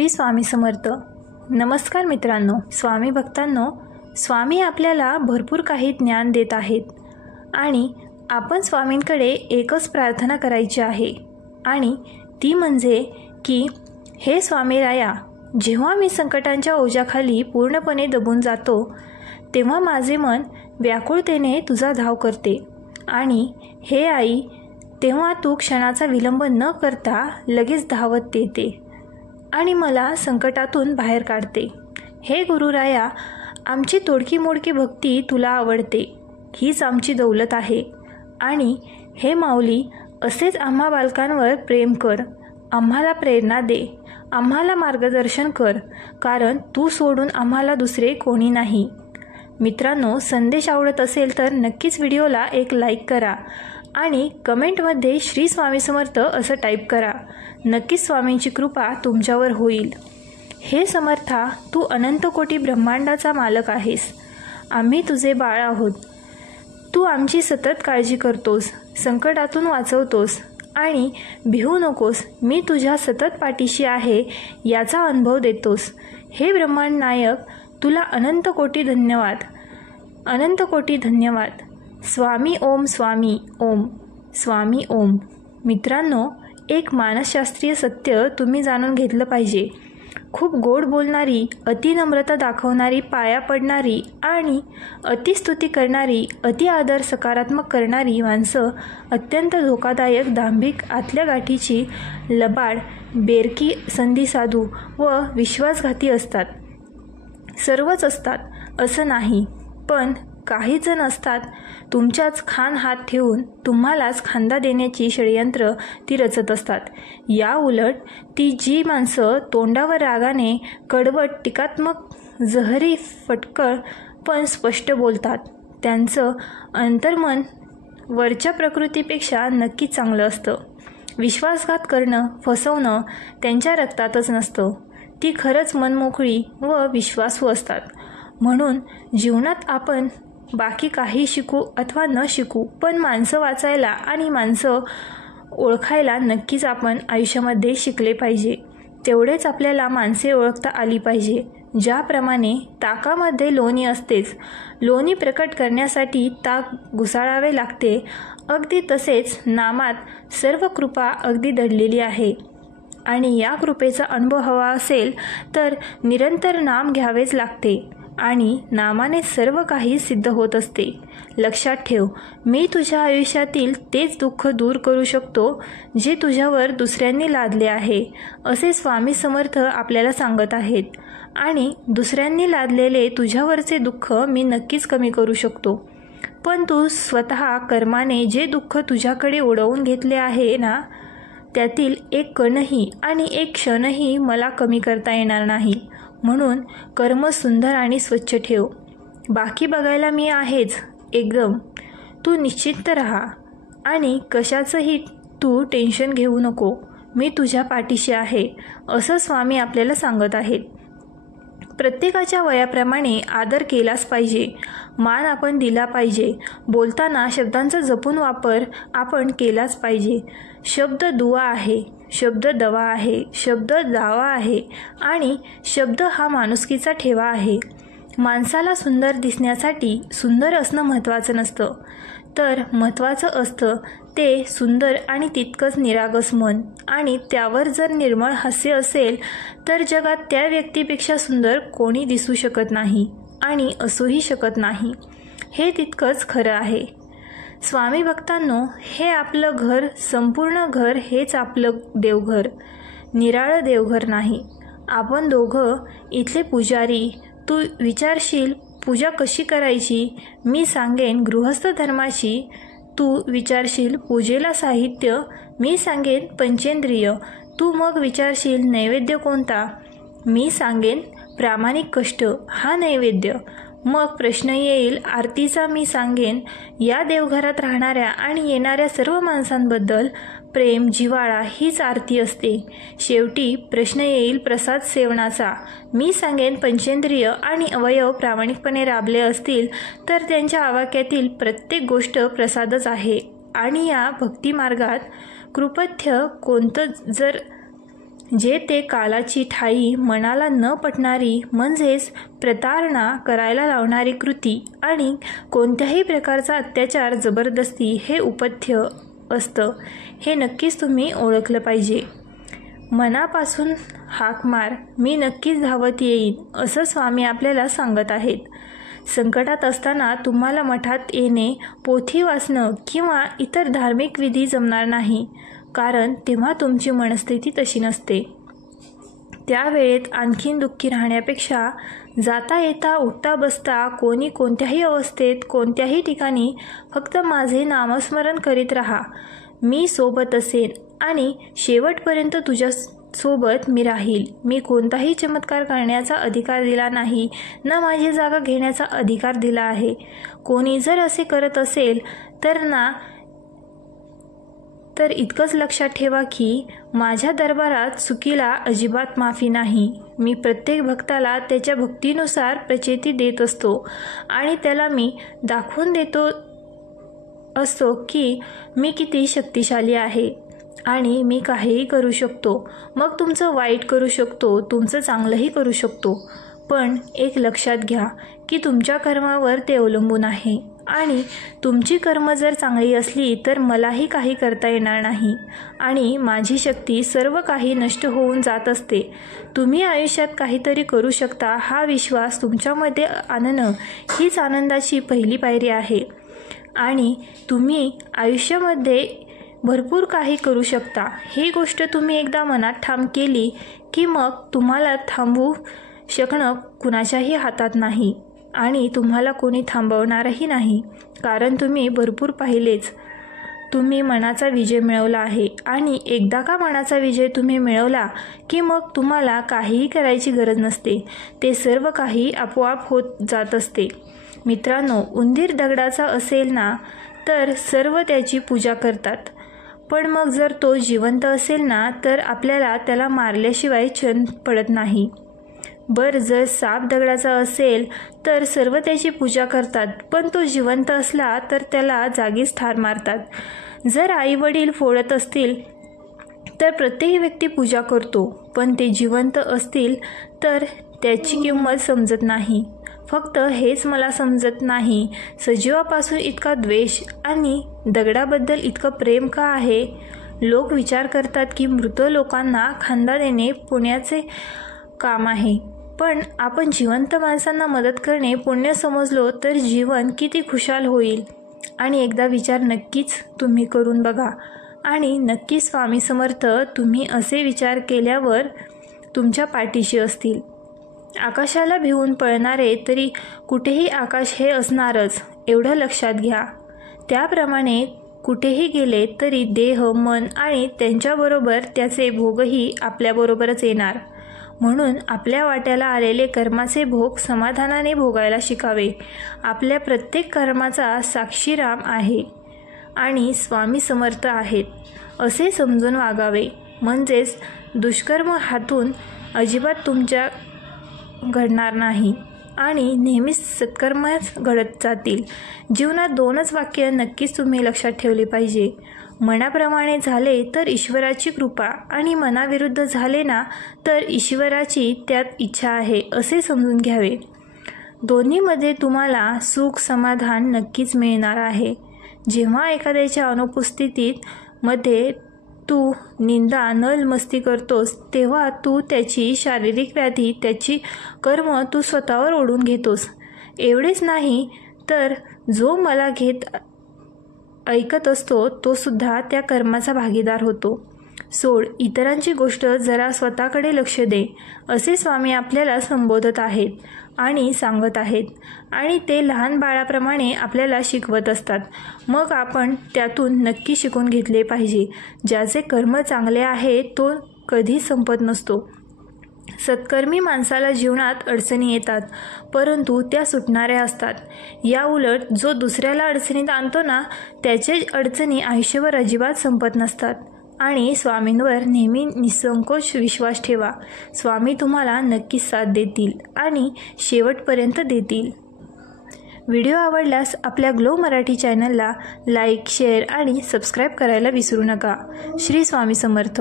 श्री स्वामी समर्थ. नमस्कार मित्रांनो, स्वामी भक्तांनो. स्वामी आपल्याला भरपूर काही ज्ञान देत आहेत आणि आपण स्वामींकडे एकच प्रार्थना करायची आहे आणि ती म्हणजे की हे स्वामीराया, जेव्हा मी संकटांच्या ओझ्याखाली पूर्णपणे दबून जातो तेव्हा माझे मन व्याकुळतेने तुझा धाव करते आणि हे आई, तेव्हा तू क्षणाचा विलंब न करता लगेच धावत येते आणि मला संकटातून बाहेर काढते. हे गुरुराया, आमची तोडकी मोडकी भक्ती तुला आवडते, हीच आमची दौलत आहे. आणि हे माऊली, असेच आम्हा बालकांवर प्रेम कर, आम्हाला प्रेरणा दे, आम्हाला मार्गदर्शन कर, कारण तू सोडून आम्हाला दुसरे कोणी नाही. मित्रांनो, संदेश आवडत असेल तर नक्कीच व्हिडिओला एक लाईक करा आणि कमेंटमध्ये श्री स्वामी समर्थ असं टाईप करा. नक्कीच स्वामींची कृपा तुमच्यावर होईल. हे समर्था, तू अनंत कोटी ब्रह्मांडाचा मालक आहेस. आम्ही तुझे बाळ आहोत. तू आमची सतत काळजी करतोस, संकटातून वाचवतोस आणि भिवू नकोस, मी तुझ्या सतत पाठीशी आहे याचा अनुभव देतोस. हे ब्रह्मांड नायक, तुला अनंत कोटी धन्यवाद, अनंत कोटी धन्यवाद. स्वामी ओम, स्वामी ओम, स्वामी ओम. मित्रांनो, एक मानसशास्त्रीय सत्य तुम्ही जाणून घेतलं पाहिजे. खूप गोड बोलणारी, अतिनम्रता दाखवणारी, पाया पडणारी आणि अतिस्तुती करणारी, अति आदर सकारात्मक करणारी माणसं अत्यंत धोकादायक, दांभिक, आतल्या गाठीची, लबाड, बेरकी, संधीसाधू व विश्वासघाती असतात. सर्वच असतात असं नाही, पण काही जण असतात तुमच्याच खान हात ठेवून तुम्हालाच खांदा देण्याची षडयंत्र ती रचत असतात. या उलट ती जी माणसं तोंडावर रागाने कडवट, टीकात्मक, जहरी, फटकळ पण स्पष्ट बोलतात, त्यांचं अंतर्मन वरच्या प्रकृतीपेक्षा नक्की चांगलं असतं. विश्वासघात करणं, फसवणं त्यांच्या रक्तातच नसतं. ती खरंच मनमोकळी व विश्वासू असतात. म्हणून जीवनात आपण बाकी काही शिकू अथवा न शिकू, पण माणसं वाचायला आणि माणसं ओळखायला नक्कीच आपण आयुष्यामध्ये शिकले पाहिजे. तेवढेच आपल्याला माणसे ओळखता आली पाहिजे. ज्याप्रमाणे ताकामध्ये लोणी असतेच, लोणी प्रकट करण्यासाठी ताक घुसाळावे लागते, अगदी तसेच नामात सर्व कृपा अगदी दडलेली आहे आणि या कृपेचा अनुभव हवा असेल तर निरंतर नाम घ्यावेच लागते आणि नामाने सर्व काही सिद्ध होत असते. लक्षात ठेव, मी तुझ्या आयुष्यातील तेच दुःख दूर करू शकतो जे तुझ्यावर दुसऱ्यांनी लादले आहे, असे स्वामी समर्थ आपल्याला सांगत आहेत. आणि दुसऱ्यांनी लादलेले तुझ्यावरचे दुःख मी नक्कीच कमी करू शकतो, पण तू स्वतः कर्माने जे दुःख तुझ्याकडे ओढवून घेतले आहे ना, त्यातील एक कणही आणि एक क्षणही मला कमी करता येणार नाही. म्हणून कर्म सुंदर आणि स्वच्छ ठेव. बाकी बघायला मी आहेच एकदम. तू निश्चिंत राहा आणि कशाचंही तू टेन्शन घेऊ नको. मी तुझ्या पाठीशी आहे, असं स्वामी आपल्याला सांगत आहेत. प्रत्येकाच्या वयाप्रमाणे आदर केलाच पाहिजे, मान आपण दिला पाहिजे. बोलताना शब्दांचा जपून वापर आपण केलाच पाहिजे. शब्द दुवा आहे, शब्द दवा आहे, शब्द दावा आहे आणि शब्द हा माणुसकीचा ठेवा आहे. माणसाला सुंदर दिसण्यासाठी सुंदर असणं महत्त्वाचं नसतं, तर महत्त्वाचं असतं ते सुंदर आणि तितकंच निरागस मन. आणि त्यावर जर निर्मळ हास्य असेल तर जगात त्या व्यक्तीपेक्षा सुंदर कोणी दिसू शकत नाही आणि असूही शकत नाही. हे तितकंच खरं आहे. स्वामी भक्तांनो, हे आपलं घर, संपूर्ण घर हेच आपलं देवघर, निराळं देवघर नाही. आपण दोघं इथले पुजारी. तू विचारशील पूजा कशी करायची, मी सांगेन गृहस्थ धर्माची. तू विचारशील पूजेला साहित्य, मी सांगेन पंचेंद्रिय. तू मग विचारशील नैवेद्य कोणता, मी सांगेन प्रामाणिक कष्ट हा नैवेद्य. मग प्रश्न येईल आरतीचा, मी सांगेन या देवघरात राहणाऱ्या आणि येणाऱ्या सर्व माणसांबद्दल प्रेम, जिव्हाळा हीच आरती असते. शेवटी प्रश्न येईल प्रसाद सेवनाचा, मी सांगेन पंचेंद्रिय आणि अवयव प्रामाणिकपणे राबले असतील तर त्यांच्या आवाक्यातील प्रत्येक गोष्ट प्रसादच आहे. आणि या भक्तिमार्गात कृपथ्य कोणतं जर जे ते कालाची ठाई, मनाला न पटणारी म्हणजेच प्रतारणा करायला लावणारी कृती आणि कोणत्याही प्रकारचा अत्याचार, जबरदस्ती हे उपथ्य असतं हे नक्कीच तुम्ही ओळखलं पाहिजे. मनापासून हाक मार, मी नक्कीच धावत येईन, असं स्वामी आपल्याला सांगत आहेत. संकटात असताना तुम्हाला मठात येणे, पोथी वाचणं किंवा इतर धार्मिक विधी जमणार नाही, कारण तेव्हा तुमची मनस्थिती तशी नसते. त्यावेळेत आणखीन दुःखी राहण्यापेक्षा जाता येता, उठता बसता, कोणी कोणत्याही अवस्थेत, कोणत्याही ठिकाणी फक्त माझे नामस्मरण करीत राहा. मी सोबत असेन आणि शेवटपर्यंत तुझ्या सोबत मी राहील. मी कोणताही चमत्कार करण्याचा अधिकार दिला नाही, ना माझी जागा घेण्याचा अधिकार दिला आहे. कोणी जर असे करत असेल तर इतकंच लक्षात ठेवा की माझ्या दरबारात चुकीला अजिबात माफी नाही. मी प्रत्येक भक्ताला त्याच्या भक्तीनुसार प्रचिती देत असतो आणि त्याला मी दाखवून देतो असतो की मी किती शक्तिशाली आहे आणि मी काहीही करू शकतो. मग तुमचं वाईट करू शकतो, तुमचं चांगलंही करू शकतो. पण एक लक्षात घ्या की तुमच्या कर्मावर ते अवलंबून आहे आणि तुमची कर्म जर चांगली असली तर मलाही काही करता येणार नाही आणि माझी शक्ती सर्व काही नष्ट होऊन जात असते. तुम्ही आयुष्यात काहीतरी करू शकता हा विश्वास तुमच्यामध्ये आणणं हीच आनंदाची पहिली पायरी आहे. आणि तुम्ही आयुष्यामध्ये भरपूर काही करू शकता ही गोष्ट तुम्ही एकदा मनात ठाम केली की मग तुम्हाला थांबवू शकणं कुणाच्याही हातात नाही आणि तुम्हाला कोणी थांबवणारही नाही, कारण तुम्ही भरपूर पाहिलेच. तुम्ही मनाचा विजय मिळवला आहे आणि एकदा का मनाचा विजय तुम्ही मिळवला की मग तुम्हाला काहीही करायची गरज नसते. ते सर्व काही आपोआप होत जात असते. मित्रांनो, उंदीर दगडाचा असेल ना तर सर्व त्याची पूजा करतात, पण मग जर तो जिवंत असेल ना तर आपल्याला त्याला मारल्याशिवाय चैन पडत नाही. जर साप दगडाचा असेल तर सर्व त्याची पूजा करतात, पण तो जिवंत असला तर त्याला जागीच ठार मारतात. जर आई वडील फोडत असतील तर प्रत्येक व्यक्ती पूजा करतो, पण ते जिवंत असतील तर त्याची किंमत समजत नाही. फक्त हेच मला समजत नाही, सजीवापासून इतका द्वेष आणि दगडाबद्दल इतकं प्रेम का आहे. लोक विचार करतात की मृत लोकांना खांदा देणे पुण्याचे काम आहे, पण आपण जिवंत माणसांना मदत करणे पुण्य समजलो तर जीवन किती खुशाल होईल. आणि एकदा विचार नक्कीच तुम्ही करून बघा आणि नक्कीच स्वामी समर्थ तुम्ही असे विचार केल्यावर तुमच्या पाठीशी असतील. आकाशाला भिवून पळणारे तरी कुठेही आकाश हे असणारच, एवढं लक्षात घ्या. त्याप्रमाणे कुठेही गेले तरी देह, मन आणि त्यांच्याबरोबर त्याचे भोगही आपल्याबरोबरच येणार. म्हणून आपल्या वाट्याला आलेले कर्माचे भोग समाधानाने भोगायला शिकावे. आपल्या प्रत्येक कर्माचा साक्षीराम आहे आणि स्वामी समर्थ आहेत असे समजून वागावे. म्हणजेच दुष्कर्म हातून अजिबात तुमच्या घडणार नाही आणि नेहमीच सत्कर्मच घडत जातील. जीवनात 2च वाक्य नक्कीच तुम्ही लक्षात ठेवले पाहिजे. मनाप्रमाणे झाले तर ईश्वराची कृपा आणि मनाविरुद्ध झाले ना तर ईश्वराची त्यात इच्छा आहे असे समजून घ्यावे. दोन्हीमध्ये तुम्हाला सुख समाधान नक्कीच मिळणार आहे. जेव्हा एखाद्याच्या अनुपस्थितीत मध्ये तू निंदा नलमस्ती करतोस तेव्हा तू त्याची शारीरिक व्याधी, त्याची कर्म तू स्वतःवर ओढून घेतोस. एवढेच नाही तर जो मला ऐकत असतो तो सुद्धा त्या कर्माचा भागीदार होतो. सोड इतरांची गोष्ट, जरा स्वतःकडे लक्ष दे असे स्वामी आपल्याला संबोधत आहेत आणि सांगत आहेत आणि ते लहान बाळाप्रमाणे आपल्याला शिकवत असतात. मग आपण त्यातून नक्की शिकून घेतले पाहिजे. ज्याचे कर्म चांगले आहे तो कधी संपत नसतो. सत्कर्मी माणसाला जीवनात अडचणी येतात, परंतु त्या सुटणाऱ्या असतात. या उलट जो दुसऱ्याला अडचणीत आणतो ना त्याचे अडचणी आयुष्यभर अजिबात संपत नसतात. आणि स्वामींवर नेहमी निसंकोच विश्वास ठेवा. स्वामी तुम्हाला नक्कीच साथ देतील आणि शेवटपर्यंत देतील. व्हिडिओ आवडल्यास आपल्या ग्लो मराठी चॅनलला लाईक, शेअर आणि सबस्क्राईब करायला विसरू नका. श्री स्वामी समर्थ.